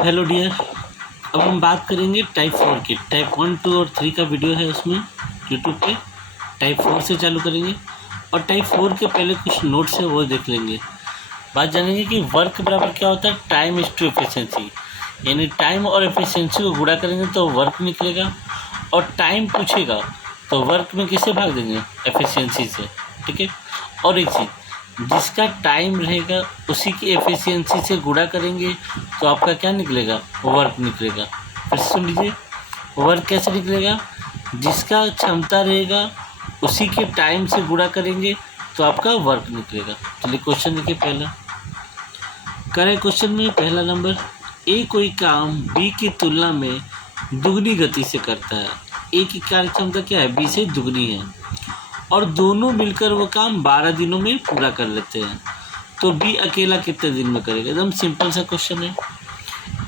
Hello dear. अब हम बात करेंगे टाइप 4 की। टाइप 1, 2 और 3 का वीडियो है उसमें यूट्यूब पे। टाइप 4 से चालू करेंगे और टाइप 4 के पहले कुछ नोट्स है वो देख लेंगे। बात जानेंगे कि वर्क बराबर क्या होता है। टाइम इज टू एफिशिएंसी, यानी टाइम और एफिशिएंसी को गुणा करेंगे तो वर्क निकलेगा। और टाइम पूछेगा तो वर्क में किससे भाग देंगे, एफिशिएंसी से। ठीक है। और एक चीज़, जिसका टाइम रहेगा उसी की एफिशिएंसी से गुणा करेंगे तो आपका क्या निकलेगा, वर्क निकलेगा। फिर सुन लीजिए, वर्क कैसे निकलेगा। जिसका क्षमता रहेगा उसी के टाइम से गुणा करेंगे तो आपका वर्क निकलेगा। चलिए क्वेश्चन देखिए। पहला करें क्वेश्चन में पहला नंबर, ए कोई काम बी की तुलना में दुगनी गति से करता है। ए की कार्य क्षमता क्या है, बी से दुगनी है और दोनों मिलकर वो काम 12 दिनों में पूरा कर लेते हैं। तो बी अकेला कितने दिन में करेगा। एकदम सिंपल सा क्वेश्चन है।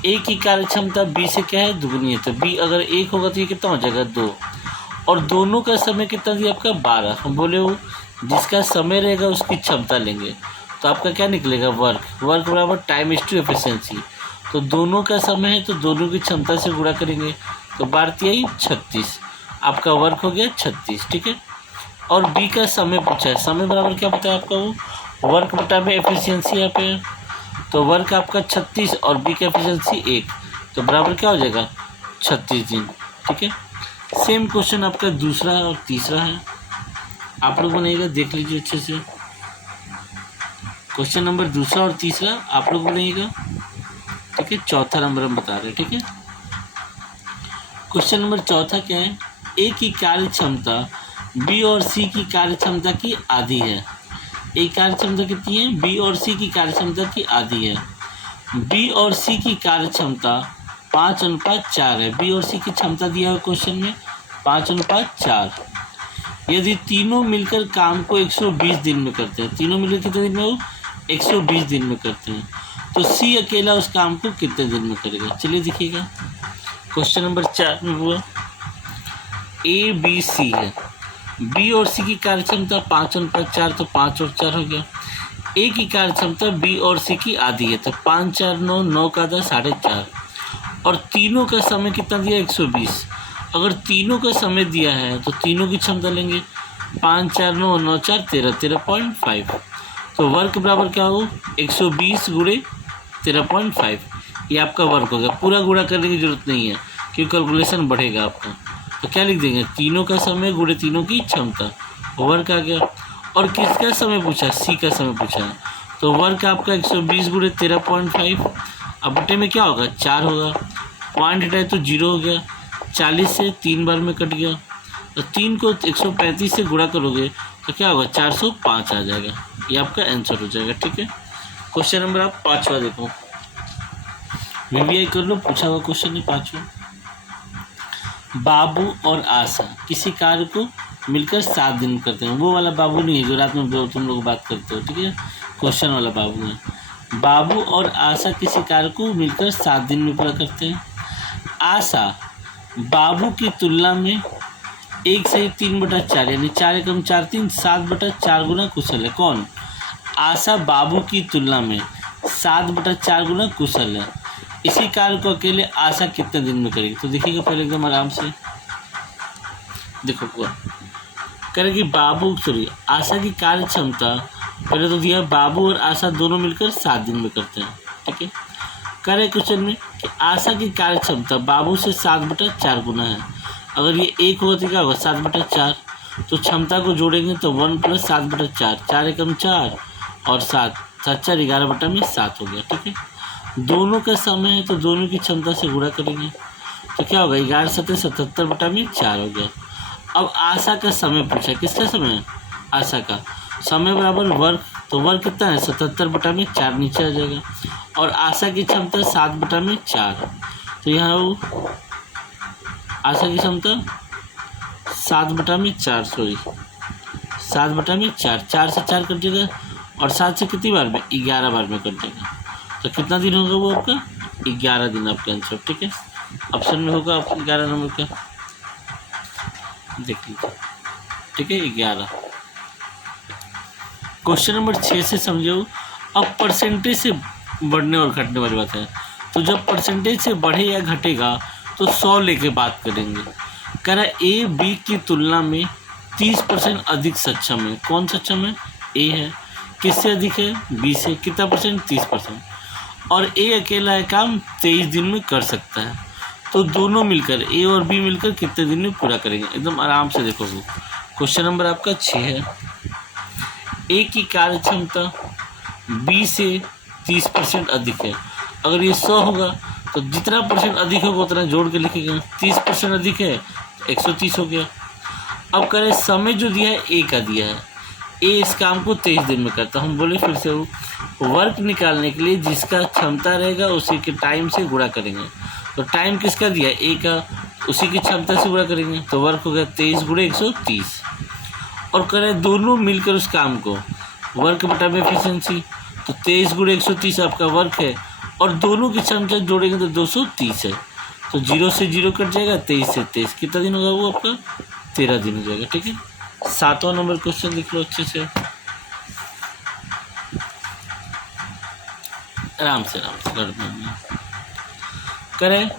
ए की कार्य क्षमता बी से क्या है, दुगनी है। तो बी अगर 1 होगा तो ये कितना हो जाएगा, 2। और दोनों का समय कितना दिया आपका, 12। हम बोले वो जिसका समय रहेगा उसकी क्षमता लेंगे तो आपका क्या निकलेगा, वर्क। वर्क बराबर टाइम इज टू एफिशिएंसी। तो दोनों का समय है तो दोनों की क्षमता से गुणा करेंगे तो 12 36, आपका वर्क हो गया 36। ठीक है। और बी का समय पूछा है। समय बराबर क्या बताया आपका, वो वर्क बटा में एफिशिएंसी यहाँ पे। तो वर्क आपका 36 और बी का एफिशिएंसी 1, तो बराबर क्या हो जाएगा, 36 दिन। ठीक है। सेम क्वेश्चन आपका दूसरा और तीसरा है, आप लोग बनाइएगा, देख लीजिए अच्छे से। क्वेश्चन नंबर दूसरा और तीसरा आप लोग बनाइएगा। ठीक है। चौथा नंबर हम बता रहे हैं। ठीक है। क्वेश्चन नंबर चौथा क्या है, ए की कार्य क्षमता बी और सी की कार्य क्षमता की आधी है। ए कार्य क्षमता कितनी है, बी और सी की कार्य क्षमता की आधी है। बी और सी की कार्य क्षमता 5:4 है। बी और सी की क्षमता दिया है क्वेश्चन में 5:4। यदि तीनों मिलकर काम को 120 दिन में करते हैं, तीनों मिलकर कितने दिन में, वो 120 दिन में करते हैं, तो सी अकेला उस काम को कितने दिन में करेगा। चलिए देखिएगा। क्वेश्चन नंबर 4 में हुआ ए बी सी है। बी और सी की कार्य क्षमता 5:4, तो 5 और 4 हो गया। ए की कार्य क्षमता बी और सी की आधी है, तो 5 4 9, 9 का 10, 4.5। और तीनों का समय कितना दिया, 120। अगर तीनों का समय दिया है तो तीनों की क्षमता लेंगे, 5 4 9, 9 4 13, 13.5। तो वर्क बराबर क्या हो, 120 गुणे 13.5। ये आपका वर्क हो गया। पूरा गुणा करने की जरूरत नहीं है क्योंकि कैलकुलेशन बढ़ेगा आपका। तो क्या लिख देंगे, तीनों का समय गुणे तीनों की क्षमता, वर्क आ गया। और किसका समय पूछा, सी का समय पूछा है, तो वर्क आपका 120 गुणे 13.5। अब बटे में क्या होगा, 4 होगा। पॉइंट हटाए तो 0 हो गया। 40 से 3 बार में कट गया, तो 3 को 135 से गुणा करोगे तो क्या होगा, 405 आ जाएगा। ये आपका आंसर हो जाएगा। ठीक है। क्वेश्चन नंबर आप 5वां देखो, वीवीआई कर लो, पूछा हुआ क्वेश्चन है 5वां। बाबू और आशा किसी कार्य को मिलकर 7 दिन करते हैं। वो वाला बाबू नहीं है जो रात में तुम लोग बात करते हो। ठीक है। क्वेश्चन वाला बाबू है। बाबू और आशा किसी कार्य को मिलकर 7 दिन में पूरा करते हैं। आशा बाबू की तुलना में 1 से 3/4 यानी 4 एकम 4 3, 7/4 गुना कुशल है। कौन, आशा बाबू की तुलना में 7/4 गुना कुशल है। इसी कार्य को अकेले आशा कितने दिन में करेगी। तो देखिएगा पहले एकदम आराम से देखो, पूरा करेगी। आशा की कार्य क्षमता पहले तो दिया, बाबू और आशा दोनों मिलकर 7 दिन में करते हैं। ठीक है। करे क्वेश्चन में कि आशा की कार्य क्षमता बाबू से 7/4 गुना है। अगर ये 1 होगा तो क्या होगा, 7/4। तो क्षमता को जोड़ेंगे तो 1 + 7/4, 4 एकम 4 और 7, 7 4 11/7 हो गया। ठीक है। दोनों का समय है तो दोनों की क्षमता से गुणा करेंगे तो क्या होगा, 11 7 77/4 हो गया। अब आशा का समय पूछा, किसका समय है, आशा का। समय बराबर वर्क, तो वर्क कितना है, 77/4 नीचे आ जाएगा। और आशा की क्षमता 7/4, तो यहाँ वो आशा की क्षमता 7/4, सॉरी 7/4, 4 से 4 कट जाएगा और 7 से कितनी बार में, 11 बार में कट जाएगा। तो कितना दिन होगा वो आपका, 11 दिन आपका आंसर। ठीक है। ऑप्शन में होगा आपका 11 नंबर का, देख लीजिए। ठीक है, 11। क्वेश्चन नंबर 6 से समझो। अब परसेंटेज से बढ़ने और घटने वाली बात है। तो जब परसेंटेज से बढ़े या घटेगा तो 100 लेके बात करेंगे। कह रहा है ए बी की तुलना में 30% अधिक सक्षम है। कौन सक्षम है? ए है। किससे अधिक है? बी से। कितना परसेंट? 30%। और ए अकेला है काम 23 दिन में कर सकता है। तो दोनों मिलकर ए और बी मिलकर कितने दिन में पूरा करेंगे? एकदम आराम से देखोगे। क्वेश्चन नंबर आपका 6 है। ए की कार्य क्षमता बी से 30% अधिक है। अगर ये 100 होगा तो जितना परसेंट अधिक होगा उतना जोड़ के लिखेगा। 30% अधिक है तो 130 हो गया। अब करें समय जो दिया है ए का दिया है। ए इस काम को 23 दिन में करता। हम बोले फिर से वर्क निकालने के लिए जिसका क्षमता रहेगा उसी के टाइम से गुणा करेंगे। तो टाइम किसका दिया है? ए का, उसी की क्षमता से गुणा करेंगे तो वर्क हो गया 23 गुणे 130। और करें दोनों मिलकर उस काम को, वर्क बटा में एफिशिएंसी, तो 23 गुणे 130 आपका वर्क है और दोनों की क्षमता जोड़ेंगे तो 230 है। तो 0 से 0 कट जाएगा, 23 से 23 कितना दिन होगा? वो आपका 13 दिन हो जाएगा। ठीक है। 7वां नंबर क्वेश्चन देख लो अच्छे से, आराम से गड़बड़ करें।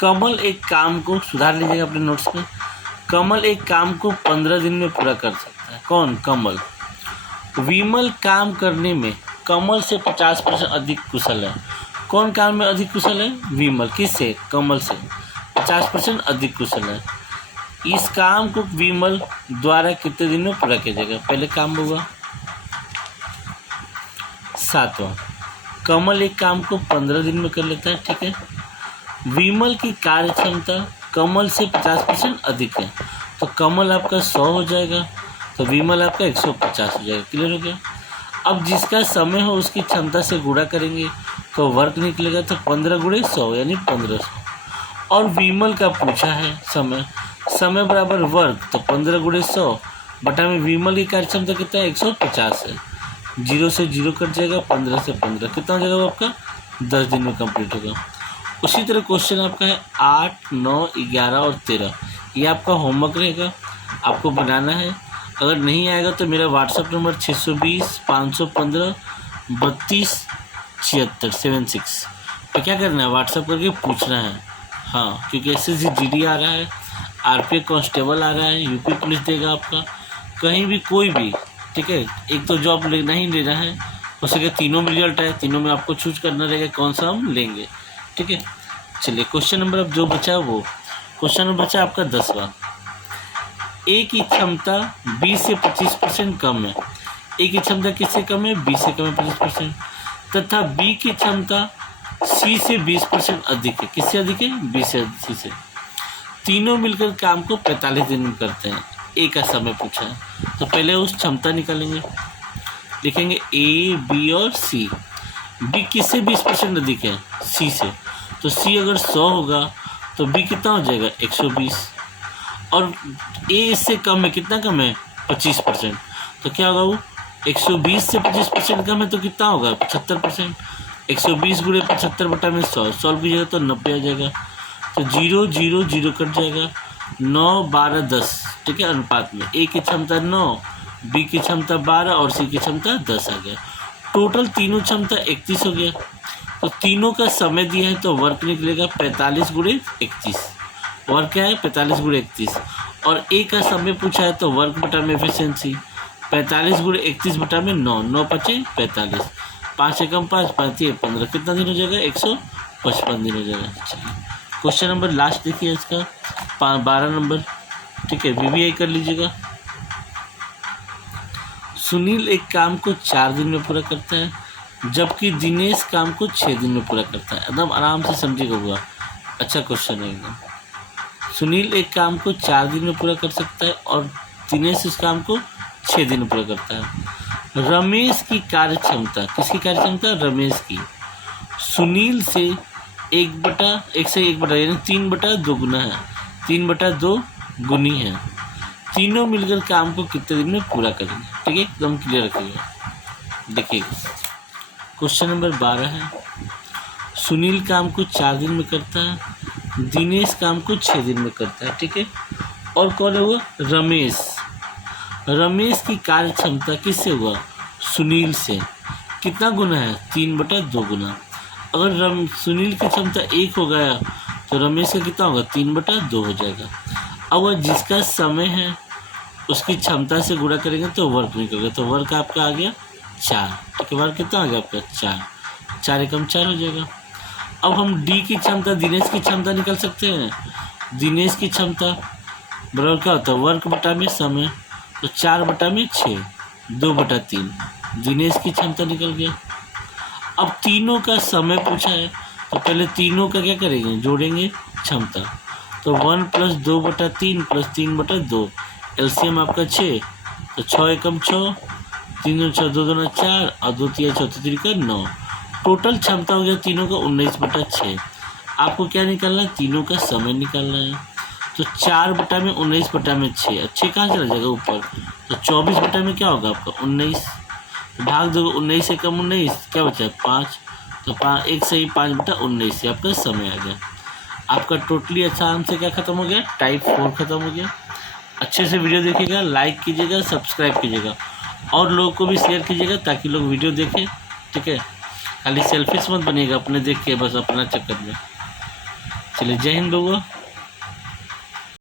कमल एक काम को, सुधार लीजिएगा अपने नोट्स में, कमल एक काम को 15 दिन में पूरा कर सकता है। कौन? कमल। विमल काम करने में कमल से 50% अधिक कुशल है। कौन काम में अधिक कुशल है? विमल। किससे? कमल से 50% अधिक कुशल है। इस काम को विमल द्वारा कितने दिन में पूरा किया जाएगा? पहले काम होगा 7वां। कमल एक काम को 15 दिन में कर लेता है। ठीक है। विमल की कार्य क्षमता कमल से 50% अधिक है। तो कमल आपका 100 हो जाएगा तो विमल आपका 150 हो जाएगा। क्लियर हो गया। अब जिसका समय हो उसकी क्षमता से गुणा करेंगे तो वर्क निकलेगा। तो 15 गुणे 100 यानी 1500। और विमल का पूछा है समय, समय बराबर वर्क, तो 15 गुणे 100 बटा में विमल की कार्य क्षमता कितना है? 150 है। 0 से 0 कट जाएगा, 15 से 15 कितना हो जाएगा? वो आपका 10 दिन में कंप्लीट होगा। उसी तरह क्वेश्चन आपका है 8, 9, 11 और 13। ये आपका होमवर्क रहेगा, आपको बनाना है। अगर नहीं आएगा तो मेरा व्हाट्सअप नंबर 620 515 32 76 76 पे क्या करना है? व्हाट्सअप करके पूछना है। हाँ, क्योंकि SSC GD आ रहा है, RPF कांस्टेबल आ रहा है, यूपी पुलिस देगा आपका, कहीं भी कोई भी। ठीक है। एक तो जॉब लेना ही लेना है, हो सके तीनों में रिजल्ट है, तीनों में आपको चूज करना रहेगा कौन सा हम लेंगे। ठीक है। चलिए क्वेश्चन नंबर अब जो बचा वो क्वेश्चन नंबर बचा आपका 10वां। ए की क्षमता बी से 25% कम है। ए की क्षमता किससे कम है? बी से कम है 25%। तथा बी की क्षमता सी से 20% अधिक है। किससे अधिक है? बी से। सी से। तीनों मिलकर काम को 45 दिन में करते हैं। ए का समय पूछा है तो पहले उस क्षमता निकालेंगे, लिखेंगे ए, बी और सी। बी किससे 20% अधिक है? सी से। तो सी अगर 100 होगा तो बी कितना हो जाएगा? 120। और ए इससे कम है, कितना कम है? 25%। तो क्या होगा? वो 120 से 25% कम है तो कितना होगा? 75%। 120 गुणे 75 बटा में 100 सॉल्व कीजिएगा तो 90 आ जाएगा। तो 0 0 0 कट जाएगा, 9 12 10। ठीक है। अनुपात में ए की क्षमता 9, बी की क्षमता 12 और सी की क्षमता 10 आ गया। टोटल तीनों क्षमता 31 हो गया। तो तीनों का समय दिया है तो वर्क निकलेगा 45 गुणे 31। वर्क क्या है? 45 गुणे 31। और ए का समय पूछा है तो वर्क बटा में एफिशिएंसी 45 गुणे 31 बटा में 9, 9 5 45, 5 एकम 5, 5 15 कितना दिन हो जाएगा? 155 दिन हो जाएगा। चलिए क्वेश्चन नंबर लास्ट देखिए इसका 12 नंबर। ठीक है। VVI कर लीजिएगा। सुनील एक काम को 4 दिन में पूरा करता है जबकि दिनेश काम को 6 दिन में पूरा करता है। एकदम आराम से समझिएगा हुआ। अच्छा क्वेश्चन है एकदम। सुनील एक काम को 4 दिन में पूरा कर सकता है और दिनेश इस काम को 6 दिन में पूरा करता है। रमेश की कार्य क्षमता, किसकी कार्य क्षमता? रमेश की। सुनील से 1/1 से 1/, यानी 3/2 गुना है, 3/2 गुनी है। तीनों मिलकर काम को कितने दिन में पूरा करेंगे? ठीक है। एकदम क्लियर रखिएगा। देखिएगा क्वेश्चन नंबर 12 है। सुनील काम को 4 दिन में करता है, दिनेश काम को 6 दिन में करता है। ठीक है। और कौन है वो? रमेश। रमेश की कार्य क्षमता किससे हुआ? सुनील से। कितना गुना है? 3/2 गुना। अगर सुनील की क्षमता 1 हो गया तो रमेश का कितना होगा, 3/2 हो जाएगा। अब वह जिसका समय है उसकी क्षमता से गुणा करेंगे तो वर्क निकलेगा, तो वर्क आपका आ गया 4। ठीक है, वर्क कितना आ गया आपका 4, 4 एकम 4 हो जाएगा। अब हम डी की क्षमता, दिनेश की क्षमता निकल सकते हैं। दिनेश की क्षमता बराबर क्या होता है, वर्क बटा में समय, तो 4/6, 2/3 दिनेश की क्षमता निकल गया। अब तीनों का समय पूछा है तो पहले तीनों का क्या करेंगे, जोड़ेंगे क्षमता, तो 1 + 2/3 + 3/2, एलसीएम आपका 6, तो 6 एकम 6, 3 दूनी 6, 2 दूना 4 और 2 तिया 4 3 का 9। टोटल क्षमता हो गया तीनों का 19/6। आपको क्या निकालना है, तीनों का समय निकालना है। तो 4/19/6, 6 कहाँ चला जाएगा ऊपर, तो 24 क्या होगा आपका 19, भाग दो 19 एकम 19, क्या बचा है 5, तो 5 1 सही 5/19 से आपका समय आ गया। आपका टोटली आसान से क्या खत्म हो गया, टाइप 4 खत्म हो गया। अच्छे से वीडियो देखिएगा, लाइक कीजिएगा, सब्सक्राइब कीजिएगा और लोगों को भी शेयर कीजिएगा ताकि लोग वीडियो देखें। ठीक है, खाली सेल्फिश मत बनिएगा अपने देख के बस अपना चक्कर में। चलिए, जय हिंद बउआ।